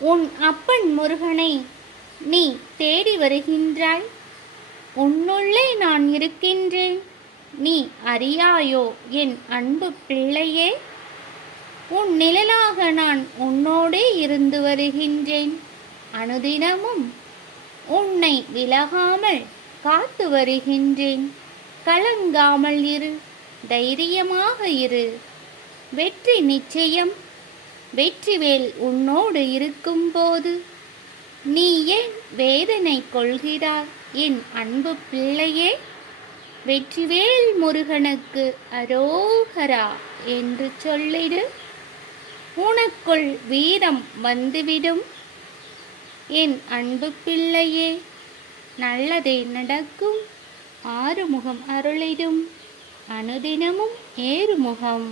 உன் அப்பன் முருகனை நீ தேடி வருகின்றாய். உன்னுள்ளே நான் இருக்கின்றேன், நீ அறியாயோ என் அன்பு பிள்ளையே. உன் நிழலாக நான் உன்னோடே இருந்து வருகின்றேன். அனுதினமும் உன்னை விலகாமல் காத்து வருகின்றேன். கலங்காமல் இரு, தைரியமாக இரு. வெற்றி நிச்சயம். வெற்றிவேல் உன்னோடு இருக்கும்போது நீ ஏன் வேதனை கொள்கிறாய் என் அன்பு பிள்ளையே. வெற்றிவேல் முருகனுக்கு அரோகரா என்று சொல்லிடு. உனக்குள் வீரம் வந்துவிடும் என் அன்பு பிள்ளையே. நல்லதே நடக்கும். ஆறுமுகம் அருளிடும். அனுதினமும் ஏறுமுகம்.